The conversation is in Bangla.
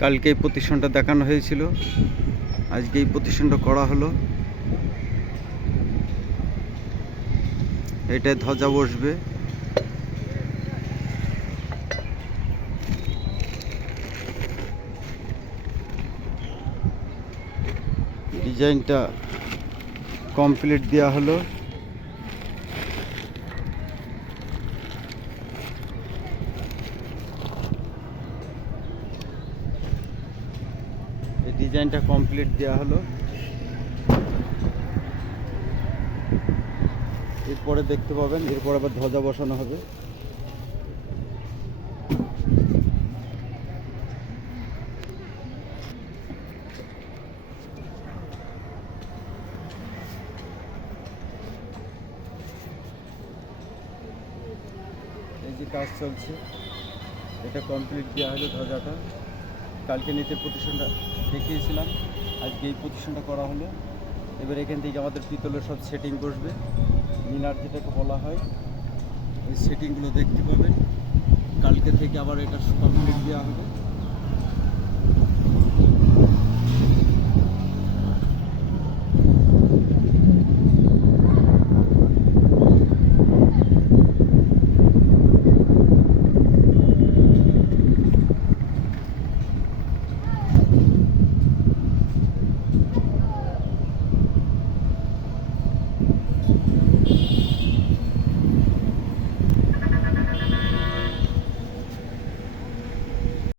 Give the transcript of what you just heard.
কালকে এই প্রতিষ্ঠানটা দেখানো হয়েছিল, আজকে এই প্রতিষ্ঠানটা করা হলো। এটায় ধ্বজা বসবে। ডিজাইনটা কমপ্লিট দেওয়া হলো। এই ডিজাইনটা কমপ্লিট দেওয়া হলো। এরপরে দেখতে পাবেন, এরপর আবার ধ্বজা বসানো হবে। এই যে কাজ চলছে, এটা কমপ্লিট দেওয়া হলো ধ্বজাটা। কালকে নিচের প্রতিষ্ঠানটা দেখিয়েছিলাম, আজকে এই প্রতিষ্ঠানটা করা হলো। এবার এখান থেকে আমাদের পিতলের সব সেটিং বসবে, মিনার যেটাকে বলা হয়, ওই সেটিংগুলো দেখতে পাবেন। কালকে থেকে আবার এটা কমপ্লিট দেওয়া হবে।